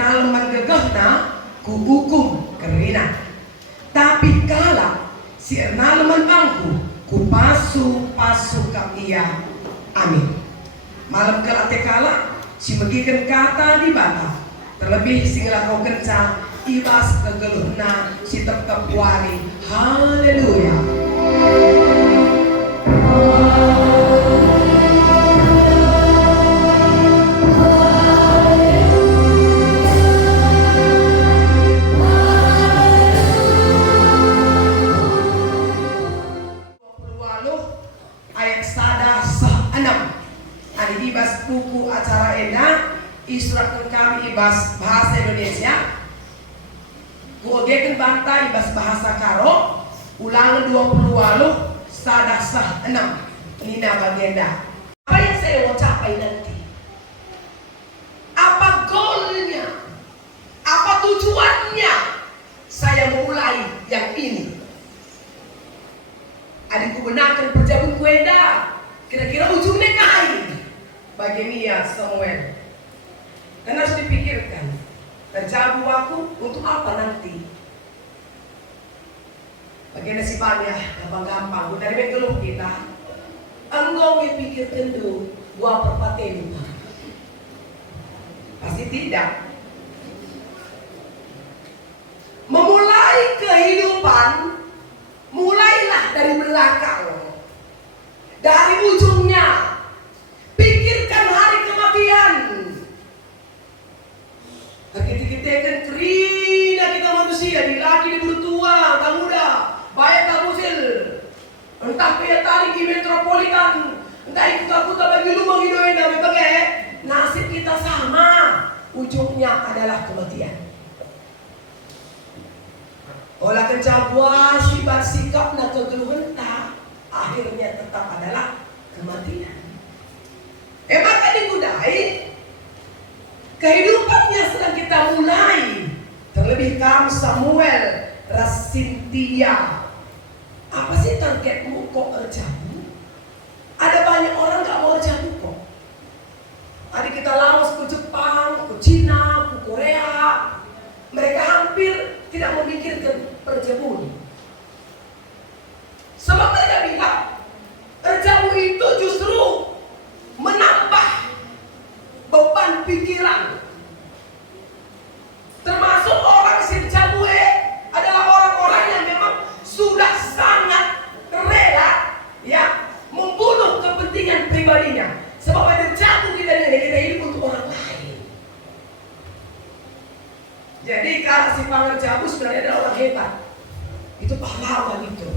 naleman gegehna ku hukum kerina. Tapi kala si naleman bangku ku pasu kam ia. Amin. Malam kala tekala si megikan kata di bata. Terlebih singlah kau kerja ibas kegeluhna si tetap wari. Haleluya. Ibas buku acara ena isuratkan kami ibas bahasa Indonesia kuogekan banta ibas bahasa Karo ulangan 28 sadasah 6 Nina Bagenda. Apa yang saya mau capai nanti? Apa goalnya? Apa tujuannya saya memulai yang ini? Adikku benarkan perjabun kuenda kira-kira ujungnya kain bagi Mia Samuel. Dan harus dipikirkan, terjabu aku untuk apa nanti? Bagi nasibannya gampang-gampang, dari begeluh kita. Engkau pikirkan dulu, gua perpaten. Pasti tidak. Memulai kehidupan, mulailah dari belakang, dari ujungnya. Pikirkan hari kematian. Kita kan kerina kita manusia, di laki, di bertua, tak muda, baik tak musil. Entah pia tarik di metropolitan, entah ikut aku tak bagi lumang hidup dan berbagai. Nasib kita sama, ujungnya adalah kematian. Olah kecabuan sifat sikap nak kegeluhan tak, akhirnya tetap adalah kematian. Maka digudai kehidupan yang sedang kita mulai. Terlebih kamu Samuel Rasintia. Apa sih targetmu kok erjamu? Ada banyak orang gak mau erjamu kok. Adik kita lawas ke Jepang, ke Cina, ke Korea. Mereka hampir tidak memikirkan perjamuan. Sebab mereka bilang erjamu itu justru menambah beban pikiran. Termasuk orang sirjabue adalah orang-orang yang memang sudah sangat rela ya membunuh kepentingan pribadinya. Sebab ada jamu kita hidup untuk orang lain. Jadi kalau si pengerjamu sebenarnya adalah orang hebat. Itu pahlawan itu.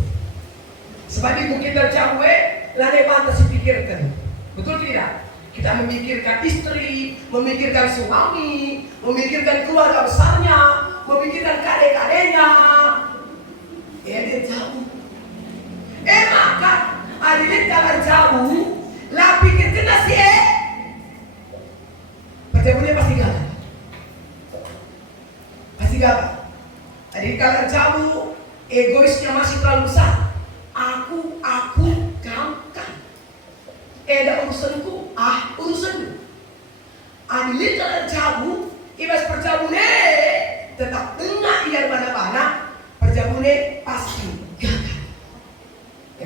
Sebab ibu kita jabue lah hebat terus pikirkan. Betul tidak? Kita memikirkan istri, memikirkan suami, memikirkan keluarga besarnya, memikirkan kadek-kadeknya. Dia jauh. Maka adilit kalau jauh, lah pikirkan nasi perjamuannya pasti gagal. Pasti gagal. Adilit kalau jauh, egoisnya masih terlalu besar. Aku, kamu. Ada urusanku, urusanmu. Adilit kalau jabu, ibas perjabune tetap tengah iar mana-mana, perjabune pasti gagal.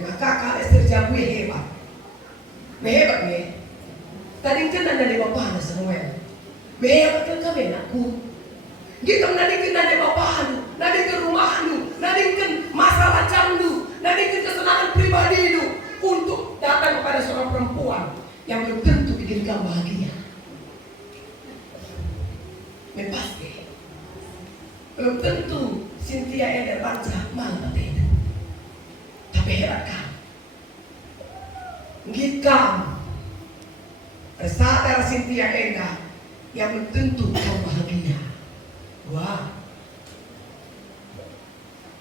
Maka kalau terjabu hebat. Hebat nih. Tadi kan ada di bawah Samuel. Hebat kan kami aku. Kita menadikan di bawah, nadikan rumahmu, nadikan masalah candu, nadikan kesenangan pribadimu untuk datang kepada seorang perempuan yang belum tentu bikin kamu bahagia. Pasti belum tentu Cynthia Eder baca malam itu. Tapi hebat kan? Ngikam sadar Cynthia Eder yang belum tentu kamu bahagia. Wah.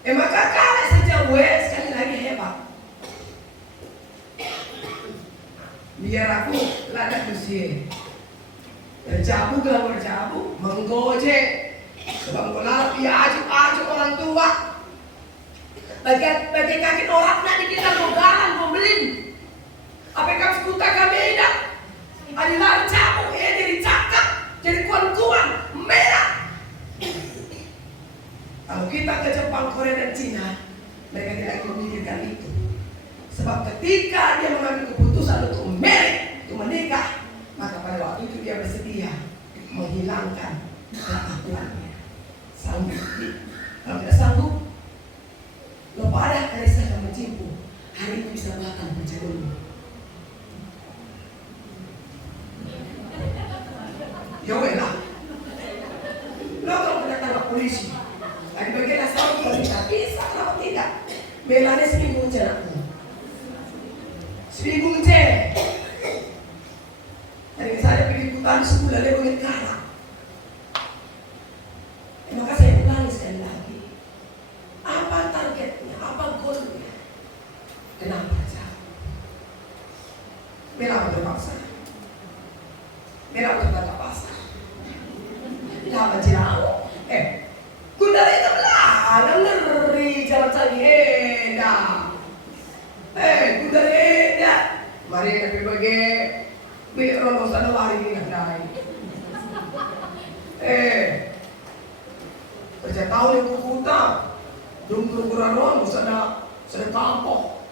Maka kalau sejauh sekali lagi hebat. Biar aku ladak bersih. Berjabu gak berjabu, menggojek. Sebab kalau ajuk orang tua. Bagi kaki orang nak kita mogalan, mobilin. Apa yang kamu sekuta kami tidak? Adilah jamu, jadi cakap. jadi kuan-kuan merah. Kalau kita ke Jepang, Korea dan Cina, mereka tidak lagi memikirkan itu. Sebab ketika dia mengambil keputusan untuk untuk menikah, maka pada waktu itu dia bersedia menghilangkan kelakuannya. Sanggup. Kalau tidak sanggup, lupa ada karisma yang mencimpu. Hari ini bisa bakal menjadi. Ya lah. Lo kalau tidak tangkap polisi, lagi bagian asal kalau tidak bisa, kenapa tidak? Melani seminggu hujan aku. Seminggu hujan. Dari saya pergi putar sebulan lewat kalah. Maka saya ulangi sekali lagi. Apa targetnya? Apa goalnya? Kenapa jauh? Mela terpaksa. Mela terpaksa pasar. Lama jauh. Gundala itu belah, ngeri jalan Sagenda. Gundala, mari kita pergi. Biar orang sana lari ni nak kerja tahu yang kukuta, dulu kurang sana tampok.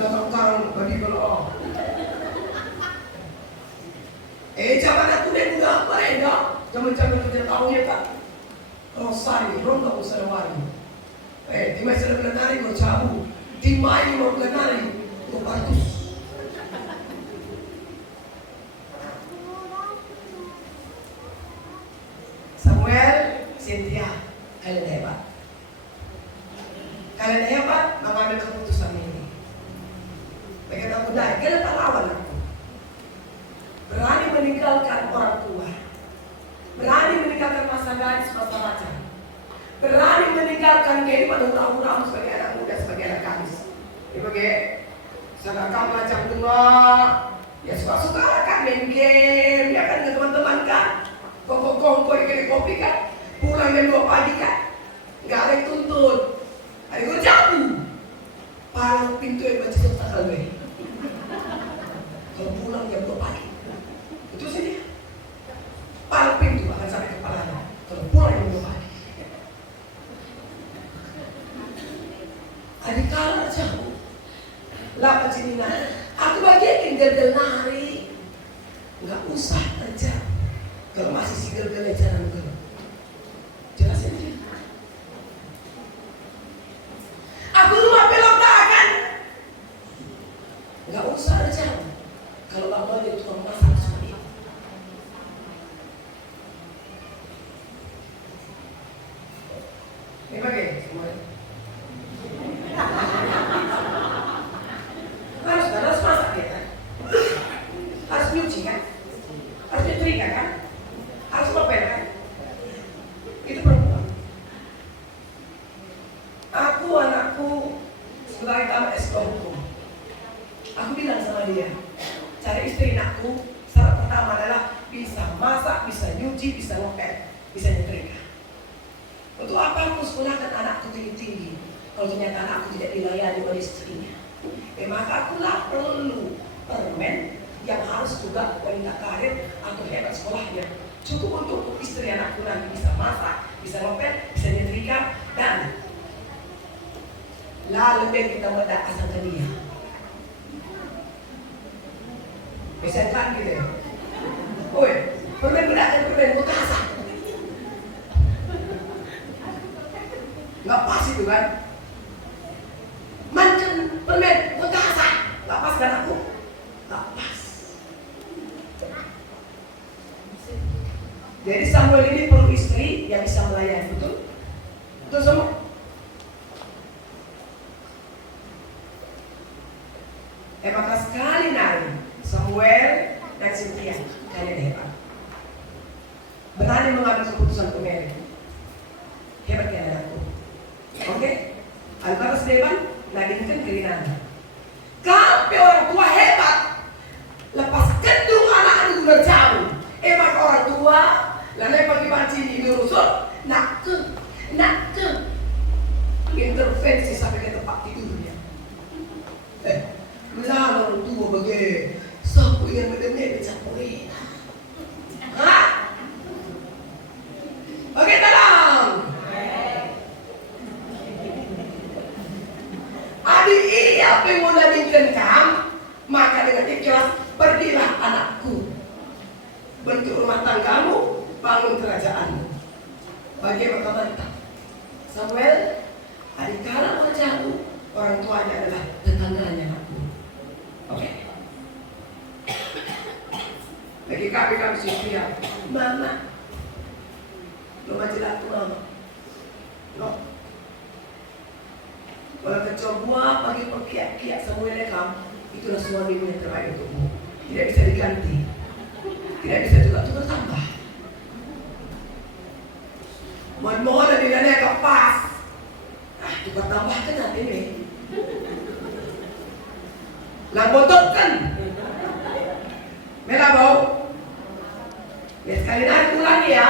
Jangan sekarang bagi kalau. Jangan aku deh enggak mereka. Jangan kerja tahu ya kan. Rosari, ronda usah wari. Di masa belenari kau cabu, di mai mau belenari kau partus. Samuel, Cynthia, kalian hebat. Kalian hebat mengambil keputusan ini. Begitu aku naik, kalian tak lawan aku. Berani meninggalkan orang tua. Berani meninggalkan masa gadis, masa pacar. Berani meninggalkan kehidupan orang-orang sebagai anak muda, sebagai anak gadis. Sebagai sedangkan macam bunga, ya suka-suka kan main game, ya kan dengan teman-teman kan. Kongko ikan kopi kan, pulang jam 2 pagi kan, nggak ada yang tuntut, ada yang jabu, palang pintu yang baca cerita kalau kalau pulang jam 2 pagi, itu saja, palang pintu akan sampai kepalanya, kalau pulang jam 2 pagi, adik kalah jabu, lapa cina, aku bagian gagal nari, nggak usah kerja. Kalau masih single jangan dulu. Jelasin dia. Aku rumah pelotakan. Enggak usah aja. Kalau bapak dia tukang masak seperti itu. Ini bagaimana semuanya? Harus masak dia kan? Harus nyuci kan? Harus nyetrika kan? Harus ngepel kan? Itu perempuan. Anakku sebagai tamat S2 hukum. Aku bilang sama dia, cari istri anakku syarat pertama adalah bisa masak, bisa nyuci, bisa ngepel, bisa nyetrika. Untuk apa aku sekolahkan anakku tinggi-tinggi kalau ternyata anakku tidak dilayani oleh istrinya? Maka akulah perlu permen yang harus juga wanita karir atau hebat sekolahnya. Cukup untuk istri anakku nanti bisa masak, bisa ngepel, bisa nyetrika, dan lebih kita mendak asal ke dia. Bisa kan gitu ya? Oi, permen bedak dan permen bekasan. Nggak pas itu kan? Mancen permen bekasan, nggak pas kan aku? Nggak pas. Jadi Samuel ini perlu istri yang bisa melayani, betul? Betul semua? Maka sekali nari Samuel dan Cynthia, kalian hebat. Berani mengambil keputusan untuk Mary. Hebat kalian aku. Oke? Albatas depan, nadingkan keringan. Kampe orang tua hebat. Lepas kendung anak-anak itu berjauh. Maka orang tua lalu pagi panci di rusun, nak ke intervensi sampai ke tempat tidurnya. Lalu orang tua bagi sapu yang benar-benar bercampur. bertanya, bagaimana Samuel, adikala wajahmu, orang tuanya adalah tetangganya aku. Oke. Bagi kami Sofia, mama, lo majelah tu mama, no. Kalau kecoba pagi perkiat-kiat Samuel kamu, itulah suamimu yang terbaik untukmu. Tidak bisa diganti, tidak bisa juga tukar tambah. Mohon dari nenek agak pas. Tukar tambah kan nanti nih. Lah bontotkan. Mela bau. Ya sekali lagi ulangi ya.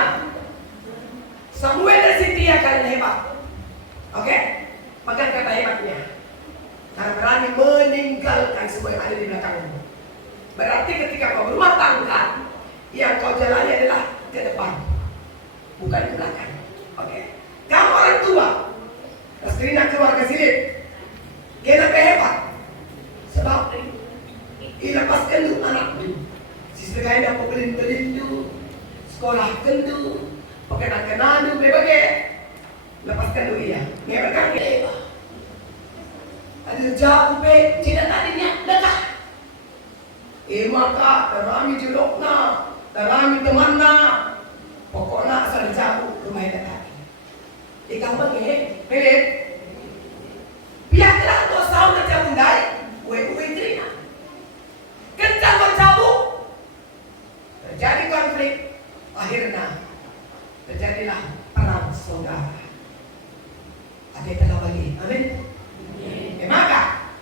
Samuel dan Cynthia kalian hebat. Oke? Pegang kata hebatnya. Karena berani meninggalkan semua yang ada di belakangmu. Berarti ketika kau berumah tangga, yang kau jalani adalah ke depan, bukan ke belakang. Oke? Kamu orang tua, Restrina keluarga Silip, dia lebih hebat. Sebab ilepaskan lu anakku. Si segala yang pelin-pelin tu, sekolah kendu, pekenan-kenan tu, berbagai. Lepaskan lu iya. Dia berkata, ada jauh be, tidak tadinya dekat. Maka terami julukna, terami temanna, pokoknya asal jauh rumah dekat. Ikan bagi, pilih. Biarlah kau sahur jauh dari, uwe terima. Kencang kau jauh, terjadi konflik, akhirnya terjadilah perang saudara. Ada yang telah bagi, amin. Maka,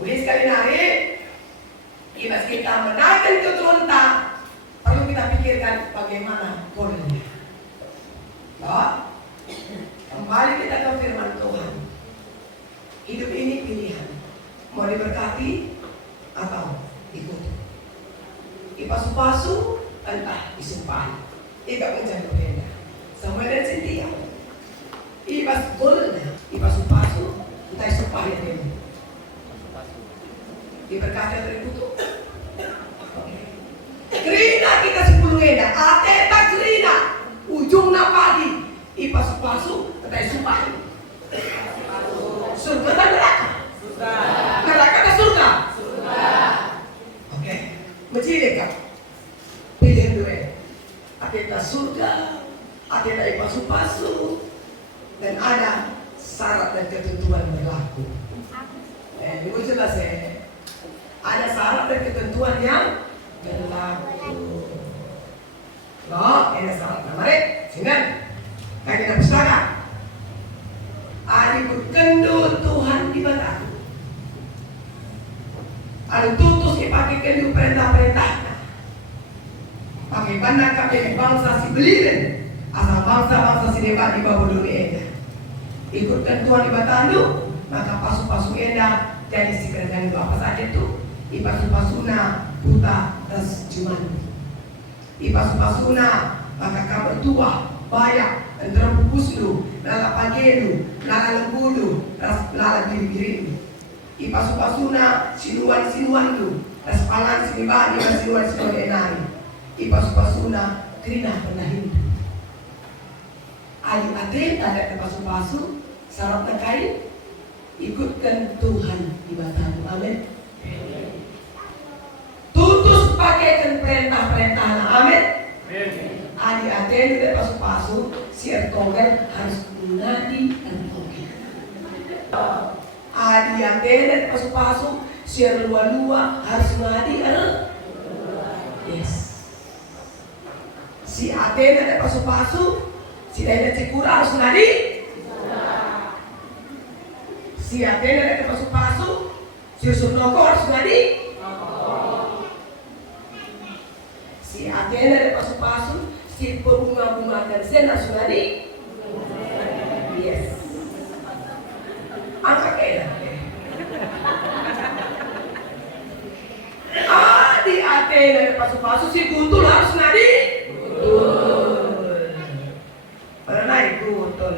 ulis sekali hari, jika kita menaikkan keturunan, perlu kita pikirkan bagaimana golnya. Kembali kita ke firman Tuhan. Hidup ini pilihan, mau diberkati atau ikuti. Ipasu-pasu, entah disumpahi. Tidak menjadi berbeda. Samuel dan Cynthia. Ipas golnya, ipasu-pasu, entah disumpahi ini. Diberkati atau dikutuk. Kerina kita 10 eda, ateta kerina, ujungnya pagi. Ipasu-pasu, entah disumpahi. Surga dan neraka? Surga. Neraka dan surga? Surga. Oke. Menciri kan? Pilihan dua. Ada surga, ada ipasu-pasu, dan ada syarat dan ketentuan berlaku. Ibu jelas ya. Ada syarat dan ketentuan yang berlaku. Loh, ini syarat. Mari, sini. Kajian pustaka. Adikut kendu Tuhan di mataku. Ada tutus dipakai kendu perintah-perintahnya. Pakai bandar kami bangsa si belirin. Asal bangsa-bangsa si debat di bawah dunia ini. Ikutkan Tuhan di mataku, maka pasu-pasu enda jadi si kerajaan apa saja itu. Ipasu-pasuna puta ras cuman. Ipasu-pasuna maka kamu tua banyak antara pupus lu, lala pagelu, lala lembulu, lala biri-biri. Ipasu-pasuna sinuan-sinuan lu, ras palan sinibani, ras sinuan-sinuan enari. Ipasu-pasuna kerina pernah hindu. Ali aten ada pasu-pasu, syarat terkait, ikutkan Tuhan di matamu. Amin. Tutus pakaikan perintah-perintahnya. Amin. Adi aten tidak pasu-pasu, siar tonggal harus nadi dan tonggal. Adi aten tidak pasu-pasu, siar lua-lua harus nadi yes. Si aten tidak pasu-pasu, si daya cikura harus nadi. Si aten tidak pasu-pasu, si usunoko harus nadi. Si Athena ada pasu-pasu, si berbunga-bunga dan sen harus nadi. Yes. Angkat kayaknya. Di Athena ada pasu-pasu, si Gutul harus nadi. Gutul. Pada naik Gutul.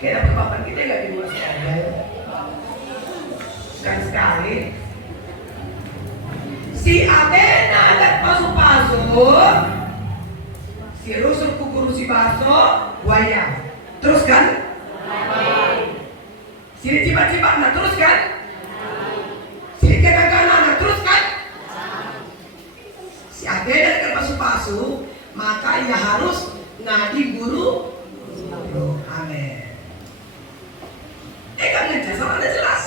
Kayaknya papan kita nggak dibuat sekali. Si Athena ada pasu-pasu, si Rus Tusuk kuku si baso, buaya. Teruskan. Sini cipat-cipat, nah teruskan. Sini kanan-kanan, nah teruskan. Si ade dari pasu-pasu, maka ia harus ngadi guru. Amin. Kan ngejar sama jelas.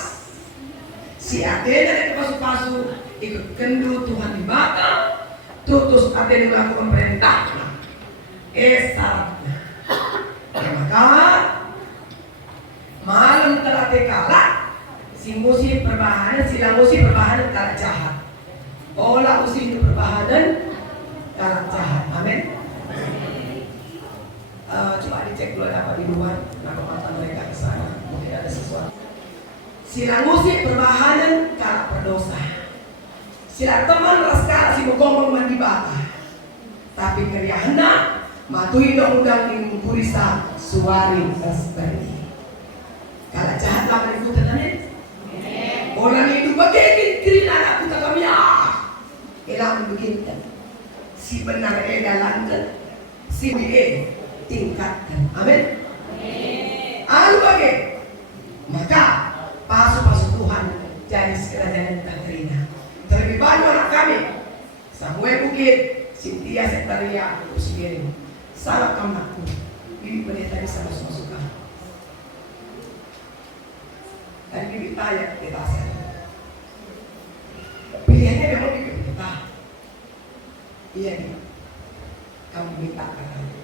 Si ade dari pasu-pasu ikut kendu Tuhan di bakal. Terus ade melakukan perintah. Syaratnya. Maka malam telah kalah, si musim perbahanan, si musim perbahanan kalah jahat. Olah musim perbahanan kalah jahat. Amin. Coba dicek dulu apa di luar, kenapa mata mereka ke sana, mungkin ada sesuatu. Sila musim perbahanan kalah berdosa. Sila teman raskara si mogomong mandi bata. Tapi kerja hendak matuhi undang-undang ini purisa suari rastari. Kalau jahat lah berikutan amin. Orang itu bagai kiri anak kita kami elang begini. Si benar edalankan, si biye tingkatkan. Amin. Alu bagai. Maka pasu-pasu Tuhan jadi sekiranya kita terima. Terlebih banyak anak kami. Samuel Bukit, Cynthia Sektaria, Usirin. Salah kamu, bibi pendeta bisa masuk-masuk kamu. Dan bibi tanya kita asal. Pilihannya memang bibi pendeta. Iya nih, kamu minta katanya.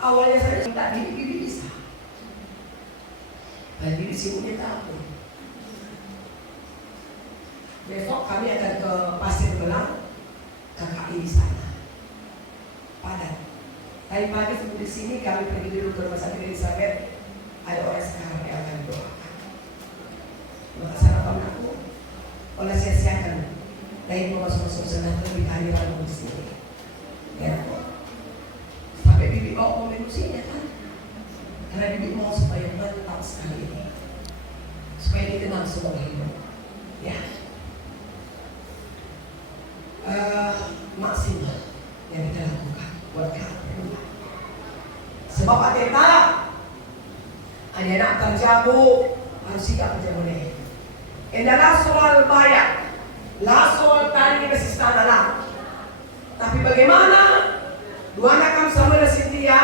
Awalnya saya minta bibi bisa. Dan bibi sibuknya takut. Besok kami akan ke Pasir Belang, KKI di sana. Padat. Tadi pagi sebelum di sini kami pergi dulu ke rumah sakit Elizabeth. Ada orang sekarang yang akan doakan. Maka sarapan aku oleh sia-siakan. Dari mau masuk senang lebih kehadiran di sini. Ya kok. Sampai bibi mau menusinya kan? Karena bibi mau supaya mantap sekali ini. Supaya dikenal semua hidup. Ya. Maksimal yang kita lakukan buat kamu. Sebab ada anak terjabu harus sikap berjalan. Adalah soal bayar, lah soal tani kesistana lah. Tapi bagaimana dua anak kamu sama dengan Cynthia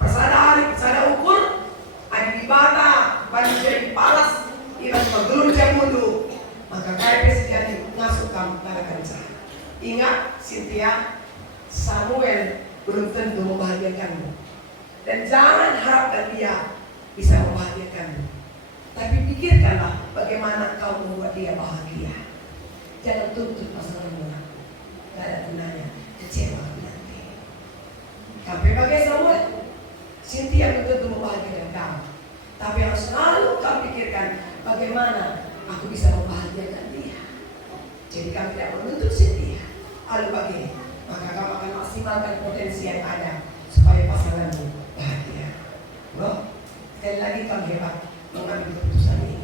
persada hari persada ukur ada di bata bagi jadi palas iban bergelur jamudu maka kaya presiden ngasuh kamu pada kerja. Ingat Cynthia, Samuel belum tentu membahagiakanmu. Dan jangan harapkan dia bisa membahagiakanmu. Tapi pikirkanlah bagaimana kau membuat dia bahagia. Jangan tuntut pasanganmu. Tidak ada gunanya, kecewa nanti. Sampai bagai Samuel, Cynthia belum tentu membahagiakan kamu. Tapi harus selalu kau pikirkan bagaimana aku bisa membahagiakan dia. Jadi kamu tidak menuntut Cynthia. Lalu bagaimana? Maka kamu akan maksimalkan potensi yang ada supaya pasanganmu bahagia. Loh, sekali lagi kamu hebat mengambil keputusan ini.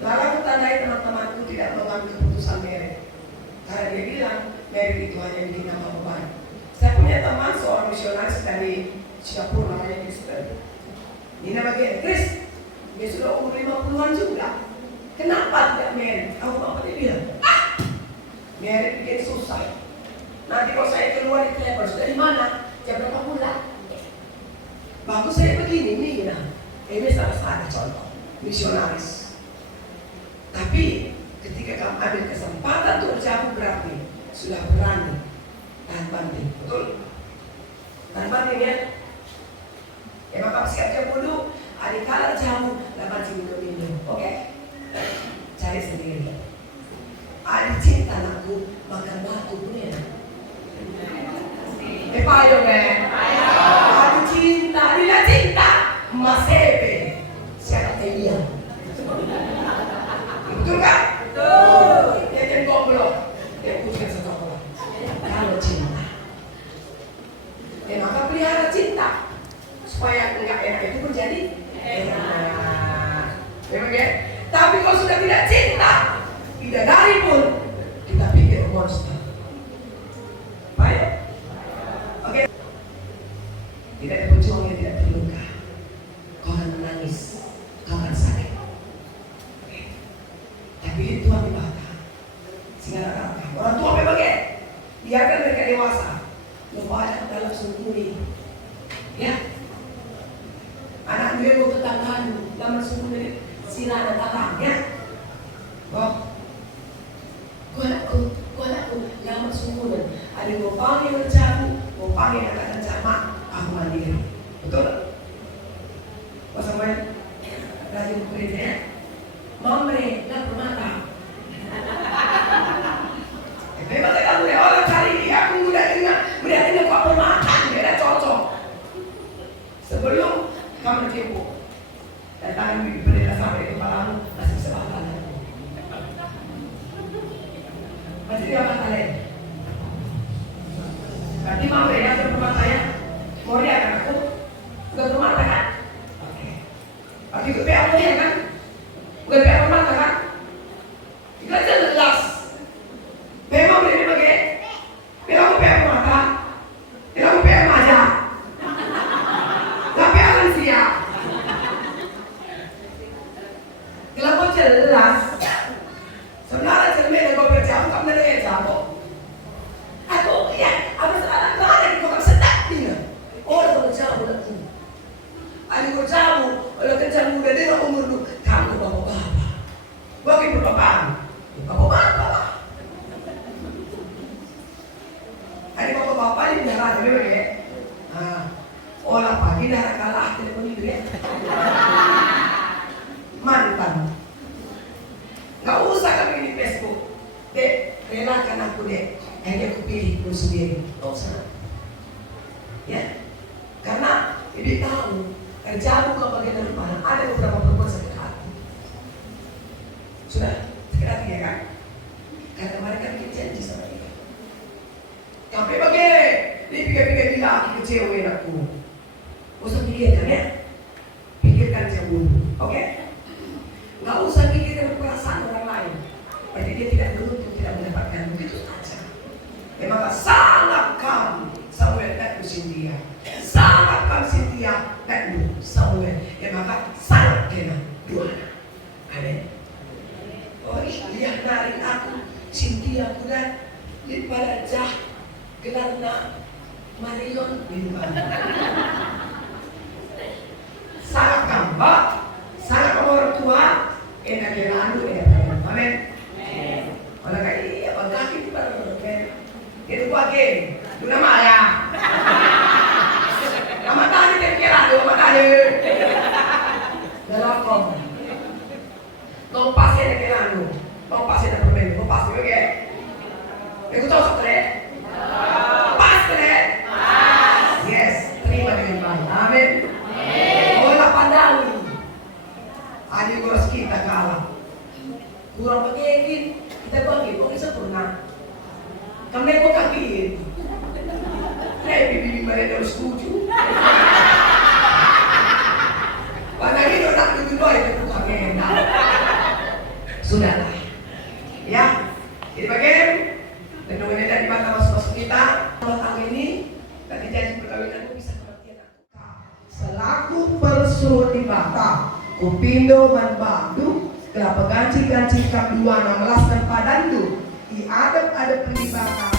Lalu aku tandai teman-temanku tidak mengambil keputusan Mary. Karena dia bilang Mary itu hanya bikin nama beban. Saya punya teman seorang misionaris dari Singapura namanya Kristen. Ini bagian Chris, dia sudah umur 50-an juga. Kenapa tidak Mary? Aku bapaknya bilang, Mary bikin susah. Nanti kalau saya keluar di telepon, dari mana? Jam berapa bulan? Bagus saya begini, ini bilang. Ini salah satu contoh, misionaris. Tapi ketika kamu ambil kesempatan untuk jauh berarti sudah berani tahan banting, betul? Tahan banting ya? Ya maka siap-siap dulu. Adik kala jauh, 8 minggu, oke? Cari sendiri. Adik cinta anakku, makan batu punya. Payo men. Adik cinta, dia cinta. Mas Ebe, siapa dia? Betul kan? Betul. Dia jadi goblok. Dia bukan sekolah. Kalau cinta, ya maka pelihara cinta supaya enggak enak itu menjadi enak. Memang ya. Tapi kalau sudah tidak cinta, bidadari pun kita pikir monster. Baik. Oke. Tidak ada pejuang yang tidak terluka. Kau akan menangis, kau akan sakit. Tapi Tuhan di mata. Sehingga orang tua berbagai. Biarkan mereka dewasa. Lupa ada dalam sembunyi. Ya. Anak dia mau tetanggaan dalam sembunyi sila dan tatang. Ya. Oh. Kau anakku, dalam sembunyi. Ada mau panggil mencabu, mau panggil anak sama. Aku mandiri. Betul? Pasangan rajin kuliah. Mamre, nak bermata. Memang tak boleh orang cari aku mudah dengar kok bermata, dia cocok. Sebelum kamu tipu, datang berilah sampai kepalamu masih sebatas. Masih dia apa kalian? Berarti mamre ya bermata ya. Mau dia kan aku udah bermata kan? Oke. Berarti itu apa dia kan? Udah bermata kan? Kita jelas. Memang boleh dipakai. Bila aku pakai mata, bila aku pakai maja, tapi akan siap. Bila aku jelas, sebenarnya cermin yang kau berjam, kamu tidak jam. Aku ya, apa sekarang kau ada di kota sedap ni? Orang kau jam budak tu. Ani kau jam, kalau kerja muda dia umur tu, kamu bawa apa? Bagi berapa? Bawa apa? Hari bapak-bapak ini darah dulu ya. Olah pagi darah kalah telepon itu ya. Mantan. Gak usah kami di Facebook. Dek, relakan aku dek. Hanya aku pilih aku sendiri. Gak usah. Ya. Karena ibu tahu kerjamu ke bagian depan ada beberapa perempuan sakit hati. Sudah sakit hati ya kan? Karena mereka bikin janji sama dia. Sampai bagai, dia pikir-pikir bila aku kecewain aku. Usah pikirkan ya. Pikirkan saja dulu, oke? Gak usah pikirkan perasaan orang lain. Berarti dia tidak beruntung, tidak mendapatkan begitu saja. Memang sangat kamu Samuel dan Cynthia. Sangat kamu Cynthia dan Samuel. Maka sangat kena dua anak. Amin. Oh, lihat narik aku Cynthia kuda di pada jah. Gelarnya Marion minuman. Sangat gambar, sangat orang tua, enak gelanu ya. Amin. Kalau kayak iya, bagaimana kita berdoa? Itu bagian, itu nama ya. Nama tadi dia kira nama tadi. Dalam kom, nompas ada gelanu, nompas ada permen, nompas juga ya. Aku tahu sekali. Pas kan? Yes, terima dengan baik. Amin. Bola pandang. Adik boros kita kalah. Kurang begini, kita bagi, kok bisa pernah. Kami kok kakiin. Bibi mereka harus setuju. Padahal ini orang itu doa itu bukan enak. Sudahlah. Ya, jadi bagaimana? Fenomena dari mata masuk-masuk kita tahun ini tadi janji perkawinanmu bisa pengertian aku selaku persuruh di Batam Kupindo Manbandu kelapa ganci kap 216 dan padandu di adab ada pelibatan